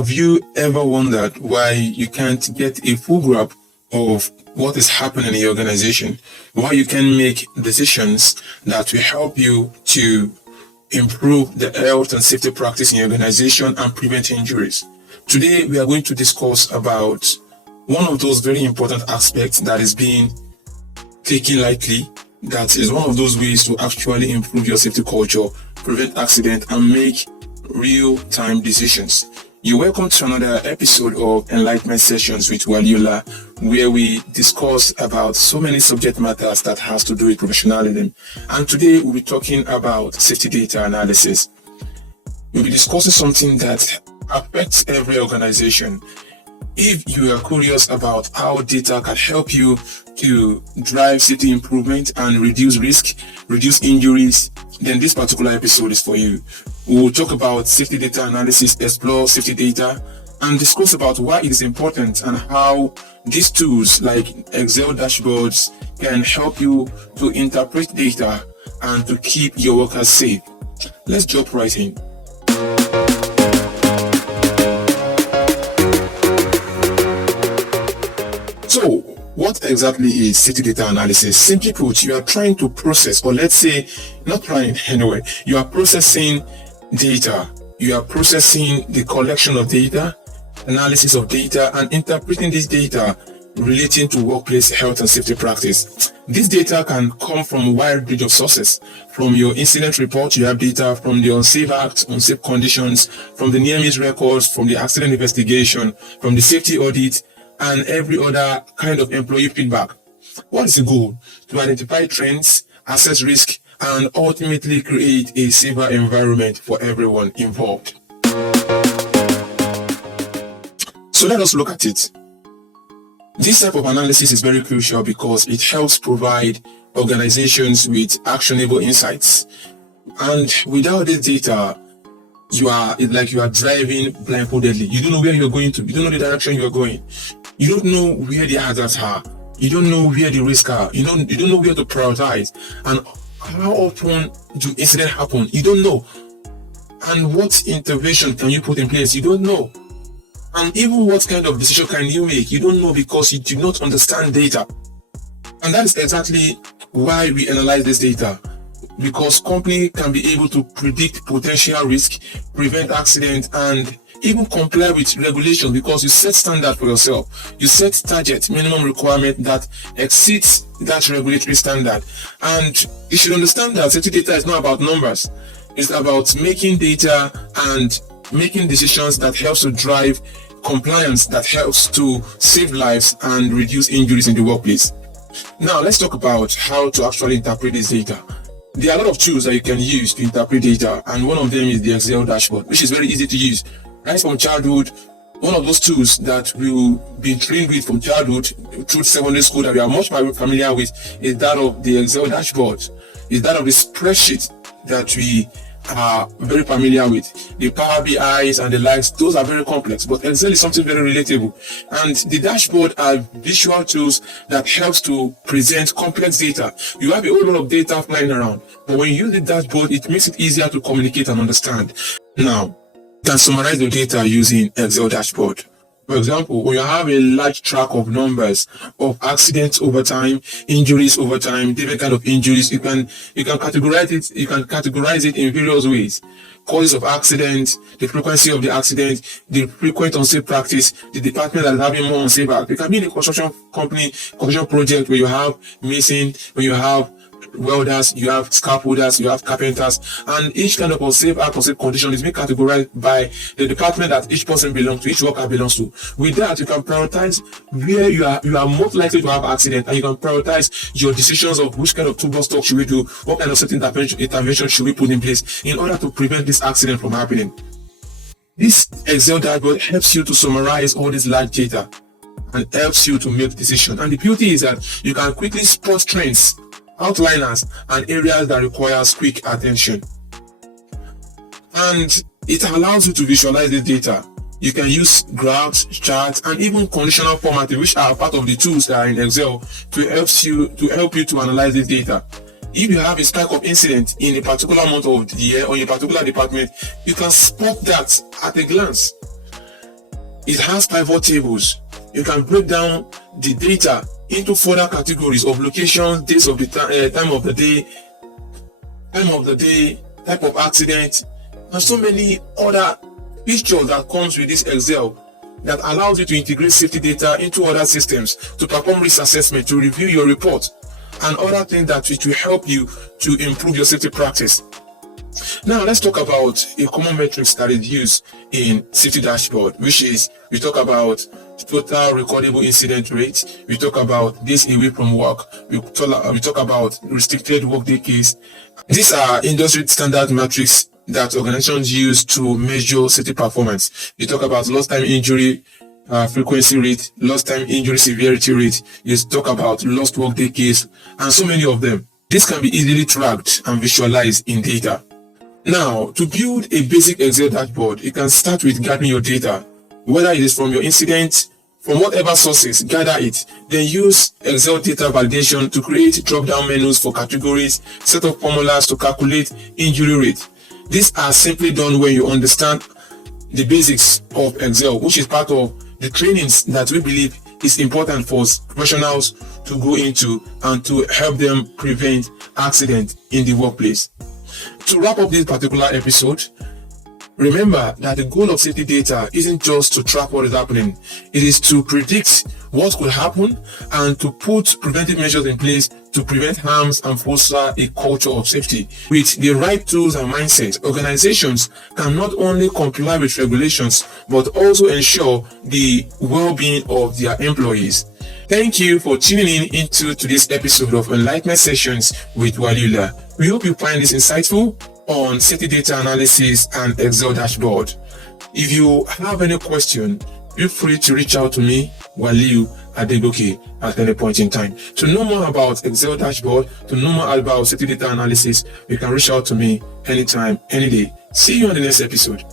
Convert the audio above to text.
Have you ever wondered why you can't get a full grasp of what is happening in your organization? Why you can make decisions that will help you to improve the health and safety practice in your organization and prevent injuries? Today, we are going to discuss about one of those very important aspects that is being taken lightly. That is one of those ways to actually improve your safety culture, prevent accident, and make real-time decisions. You're welcome to another episode of Enlightenment Sessions with Waliola, where we discuss about so many subject matters that has to do with professionalism. And today we'll be talking about safety data analysis. We'll be discussing something that affects every organization. If you are curious about how data can help you to drive safety improvement and reduce risk, reduce injuries, then this particular episode is for you. We will talk about safety data analysis, explore safety data, and discuss about why it is important and how these tools like Excel dashboards can help you to interpret data and to keep your workers safe. Let's jump right in. So, what exactly is safety data analysis? Simply put, you are trying to process, or let's say, not trying anyway, you are processing data. You are processing the collection of data, analysis of data, and interpreting this data relating to workplace health and safety practice. This data can come from a wide range of sources. From your incident report, you have data from the Unsafe Act, unsafe conditions, from the near-miss records, from the accident investigation, from the safety audit, and every other kind of employee feedback. What is the goal? To identify trends, assess risk, and ultimately create a safer environment for everyone involved. So let us look at it. This type of analysis is very crucial because it helps provide organizations with actionable insights. And without this data, it's like you are driving blindfoldedly. You don't know where you're going to. You don't know the direction you're going. You don't know where the hazards are. You don't know where the risks are. You don't know where to prioritize. And how often do incidents happen? You don't know. And what intervention can you put in place? You don't know. And even what kind of decision can you make? You don't know because you do not understand data. And that is exactly why we analyze this data. Because company can be able to predict potential risk, prevent accident, and even comply with regulations because you set standard for yourself. You set target, minimum requirement that exceeds that regulatory standard. And you should understand that safety data is not about numbers. It's about making data and making decisions that helps to drive compliance, that helps to save lives and reduce injuries in the workplace. Now, let's talk about how to actually interpret this data. There are a lot of tools that you can use to interpret data, and one of them is the Excel dashboard, which is very easy to use. Right from childhood, one of those tools that we'll be trained with from childhood through secondary school that we are much familiar with is that of the Excel dashboard. Is that of the spreadsheet that we are very familiar with. The Power BIs and the likes, those are very complex, but Excel is something very relatable. And the dashboard are visual tools that helps to present complex data. You have a whole lot of data flying around, but when you use the dashboard, it makes it easier to communicate and understand. Now, you can summarize the data using Excel dashboard. For example, when you have a large track of numbers of accidents over time, injuries over time, different kind of injuries, you can categorize it. You can categorize it in various ways: causes of accident, the frequency of the accident, the frequent unsafe practice, the department that is having more unsafe act. It can be in a construction company, construction project where you have mason, where you have welders, you have scaffolders, you have carpenters, and each kind of unsafe act, unsafe condition is being categorized by the department that each person belongs to, each worker belongs to. With that, you can prioritize where you are most likely to have accident, and you can prioritize your decisions of which kind of toolbox talk should we do, what kind of certain intervention should we put in place in order to prevent this accident from happening. This Excel dashboard helps you to summarize all this large data and helps you to make decisions. And the beauty is that you can quickly spot trends, outliners, and areas that requires quick attention. And it allows you to visualize the data. You can use graphs, charts, and even conditional formatting, which are part of the tools that are in Excel to help you to analyze this data. If you have a spike of incident in a particular month of the year or in a particular department, you can spot that at a glance. It has pivot tables. You can break down the data into further categories of locations, days of the time of the day, type of accident, and so many other features that comes with this Excel that allows you to integrate safety data into other systems to perform risk assessment, to review your report, and other things that which will help you to improve your safety practice. Now let's talk about a common metrics that is used in safety dashboard, which is we talk about total recordable incident rate, we talk about days away from work, we talk about restricted workday case. These are industry standard metrics that organizations use to measure safety performance. You talk about lost time injury frequency rate, lost time injury severity rate, you talk about lost workday case, and so many of them. This can be easily tracked and visualized in data. Now, to build a basic Excel dashboard, you can start with gathering your data, whether it is from your incident, from whatever sources, gather it. Then use Excel data validation to create drop-down menus for categories, set up formulas to calculate injury rate. These are simply done when you understand the basics of Excel, which is part of the trainings that we believe is important for professionals to go into and to help them prevent accident in the workplace. To wrap up this particular episode, remember that the goal of safety data isn't just to track what is happening. It is to predict what could happen and to put preventive measures in place to prevent harms and foster a culture of safety. With the right tools and mindset, organizations can not only comply with regulations but also ensure the well-being of their employees. Thank you for tuning in into today's episode of Enlightenment Sessions with Waliola. We hope you find this insightful on safety data analysis and Excel dashboard. If you have any question, feel free to reach out to me, Waliu Adegoke, at any point in time. To know more about Excel dashboard, to know more about safety data analysis, you can reach out to me anytime, any day. See you on the next episode.